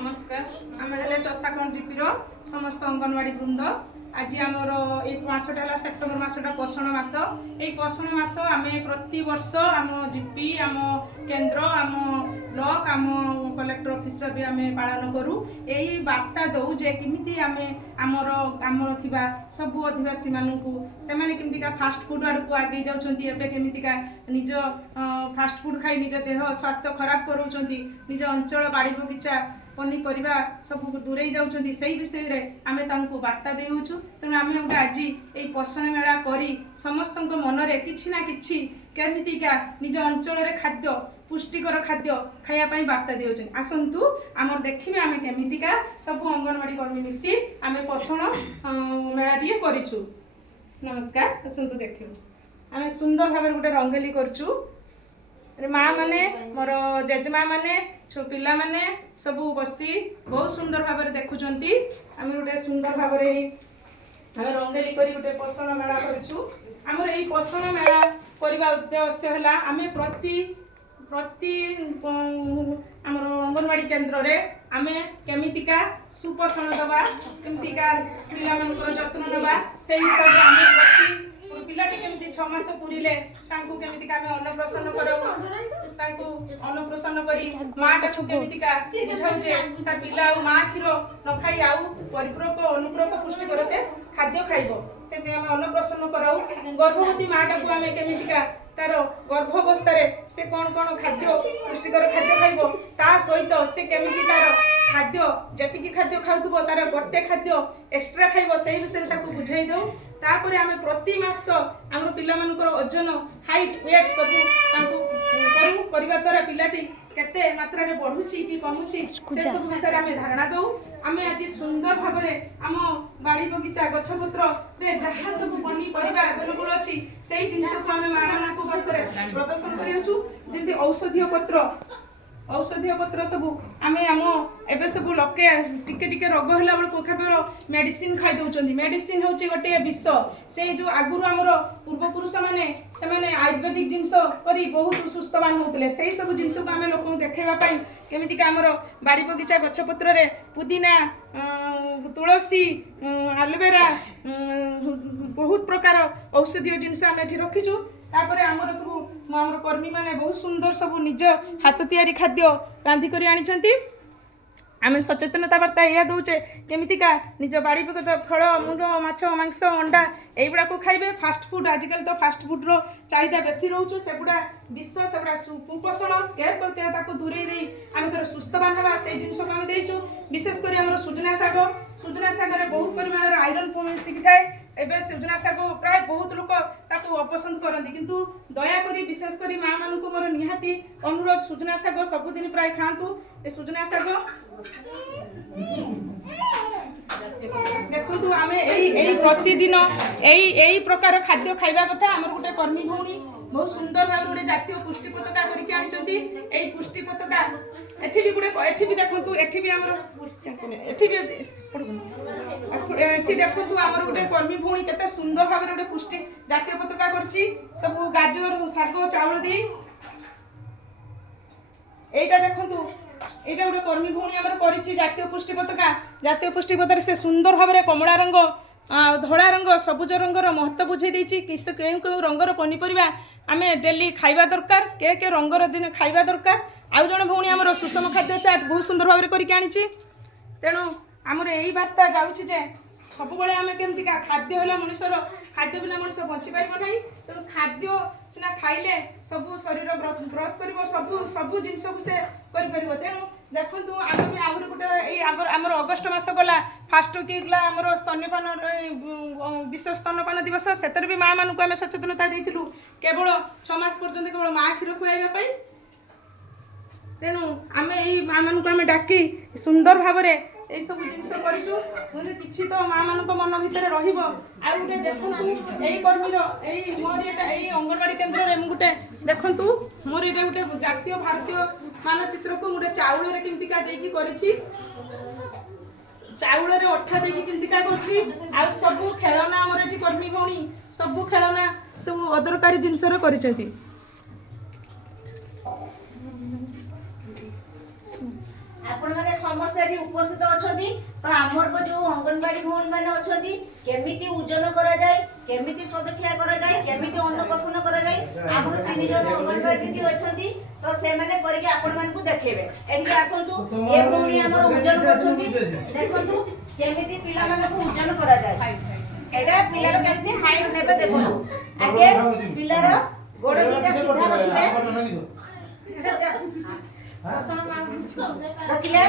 नमस्कार आम हेले चषाखंड जीपीर समस्त अंगनवाड़ी वृंद आज आमर मसटा है सेप्टेम्बर मसटा पोषण मास ये पोषण मास आम प्रति वर्ष आम जीपी आम केन्द्र आम ब्लॉक आम कलेक्टर ऑफिस भी आम पालन करूँ यही बार्ता दौ जे किमिति आम आमर आमर थिबा सबु आदिवासी मानू से केमतिका फास्ट फूड आड़ को आगे जाउछंती एबे केमतिका निज फास्ट फूड खाई निज देह स्वास्थ्य खराब करूछंती निज अंचल बाड़ी बगीचा पनीपरिया सब दूरे जाउछंती सही विषय रे आमे तांको वार्ता देउछु तेणु आमे गोटे आज ये पोषण मेला करी समस्त मन रे किछि ना किछि केमितिका निज अंचल रे खाद्य पुष्टिकर खाद्य खायापाई वार्ता देउछन आसंतु आमर देखिबे आमे केमितिका सब अंगनवाड़ी कर्मी मिसी आमे पोषण मेला टिए करिछु। नमस्कार आसंतु देखिबो आमे सुंदर भाबे गोटे रंगोली करछु माँ माने मोर जेजेमा माने छो पिला माने सबू बसी बहुत सुंदर भाव में देखुंती आम गोटे सुंदर भाव में रंगोली करी गोटे पोषण मेला करूँ आमर यही पोषण मेला करने उद्देश्य है आम प्रति प्रति आमर अंगनवाड़ी केन्द्र रे आमे केमितिका सुपोषण दबा केमितिका पिला मानकर जत्न नबा से हिसाब से आम प्रति पिलाटी केमती 6 मास पुरिले तांको केमितिका आमे अन्नप्राशन करौ तांको अन्नप्राशन करी माटा छु केमितिका बुझाउ जे ता पिला आ मा खीरो न खाई आउ परिपूरक अनुपूरक पुष्टिकर से खाद्य खाइबो से आमे अन्नप्राशन करौ गर्भवती माटा को आमे केमितिका तार गर्भावस्था से कौन कौन खाद्य पुष्टिकर खाद्य खाइबो ता सहित से केमिति तार खाद्य जतिकी खाद्य खाउतबो तार गोटे खाद्य एक्स्ट्रा खाइबो सही विषय ताको बुझाई दउ तापर आमे प्रति मास हमर पिला मानकर ओजन हाइट वेट सब ताको करू परिबा द्वारा पिलाटी केते मात्रा रे बढ़ुची कि कमुची से सब विषय आमे धारणा दउ आमे आज सुंदर भाबरे आम बाड़ी बगीचा गछपत्र रे जहा सब बनी परिबा अवेलेबल अछि सेही जिंस को आमे माराना को बरतरे प्रदर्शन करियछु जेंति औषधीय पत्र सब आमे आम एबे सब लोके टिके टिके रोग होला बेल केवल मेडिसिन खाई दउचंदी मेडिसिन होची गोटे विष से जो आगुरु हमर पूर्व पुरुष माने से माने आयुर्वेदिक जिंस करी बहुत सुस्थवान होतले सेही सब जिंस को आमे लोक देखेबा पई केमिति का हमर बाड़ी बगीचा गछपत्र रे पुदीना तुलसी एलोवेरा बहुत प्रकार औषधीय जिंस आमे एठी रखिछु तापरे हमर सब हमर कर्मी माने बहुत सुंदर सब निज हाथ तैयारी खाद्य रांधि करी आनिछंती आमे सचेतनता वार्ता या दउचे केमितिका निज बाड़ी बगीचा फल मूल माछ मांस अंडा एइबडा को खाइबे फास्ट फूड आजकल तो फास्ट फूड रो चाहिदा बेसी रहउछु सेबुडा विश्व सेबुडा कुपोषण स्केप करके ताको दूरे रही आमे कर सुस्थवान हवा से जिंस को आमे देइछु विशेष करी हमर सुजना साग रे बहुत परिमाण रे आयरन सिकी थाए एबे सुजना साग प्राय बहुत लोक ताको अपसंद करती किंतु दया करी विशेष करी माँ मानू मोर निहाती अनुरोध सुजना साग सबुदिन प्राय खातु ए सुजना साग देखु आम प्रतिदिन यही प्रकार खाद्य खाइबा कथा आमर गोटे कर्मी भौणी बहुत सुंदर भाव गोटे जातीय पुष्टि पताका करके आनिचंती एई पुष्टि पताका एठी भी गोटे एठी भी देखंतु एठी भी हमर एठी भी एठी देखंतु हमर गोटे कर्मी भौणी केते सुंदर भाव गोटे पुष्टि जातीय पताका करछि सब गाजर साग चावल दे एटा देखंतु एटा गोटे कर्मी भौणी हमर करिछि जातीय पुष्टि पताका से सुंदर भाव कमला रंग धड़ा रंग सबुज रंगर महत्व बुझे देछि किस केउ रंगर पनीपरिया आमे डेली खाइबा दरकार के रंगर दिन खाइबा दरकार आउ जण भौणी हमर सुषम खाद्य चाट बहुत सुंदर भाव करके आनिछि तेणु आमर यही वार्ता जाउछि जे सब बेले आमे केमतिका खाद्य होला मनुष्यर खाद्य बिना मनुष्य बंची पारिबो नाही तेणु खाद्य सिना खाइले सब शरीर ग्रोथ करिवो सब जिंस को से करि परिबो तेणु देखंतु आमे आहुर गोटे एई आमर अगस्ट मास गला फास्ट की गला आमर स्तन्यपान विश्व स्तन्यपान दिवस सेतर भी माँ मानू आमे सचेतनता देइथिलु केवल 6 मास पर्यंत केवल माँ क्षीर खुआइबा पई तेणु आमे एई माँ मानू आमे डाकी सुंदर भावरे एई सब जिंस करिछु म्हणजे किछि तो माँ मानू मन भितर रहिबो आ गोटे देखंतु एई कर्मीर एई मोर एटा एई अंगनवाड़ी केन्द्र रे गोटे देखंतु मोर एटा गोटे जातीय भारतीय मानचित्र को गोटे चाउल रे केमतिका देकी करिछि चाउल रे अठा देकी केमतिका करछि आ सब खेलना हमर एठी कर्मी भौणी सब खेलना सब अदरकारी जिंस रे करिसेंती आपण माने समस्त एठी उपस्थित अछंती तो हमर जो अंगनवाड़ी भवन माने अछंती केमिति ओजन करा जाय केमिति सदख्या करा जाय केमिति अन्नप्राशन करा जाय हमर 3 जन अंगनवाड़ी दीदी अछंती तो से माने करके आपण मान को देखेबे एठी आसंतु ए भौणी हमर ओजन करछंती देखंतु केमिति पिला माने को ओजन करा जाय एटा पिलार केमिति हाइट नेबे देखंतु आगे पिलार गोड़ दुटा सीधा रखिबे रखिले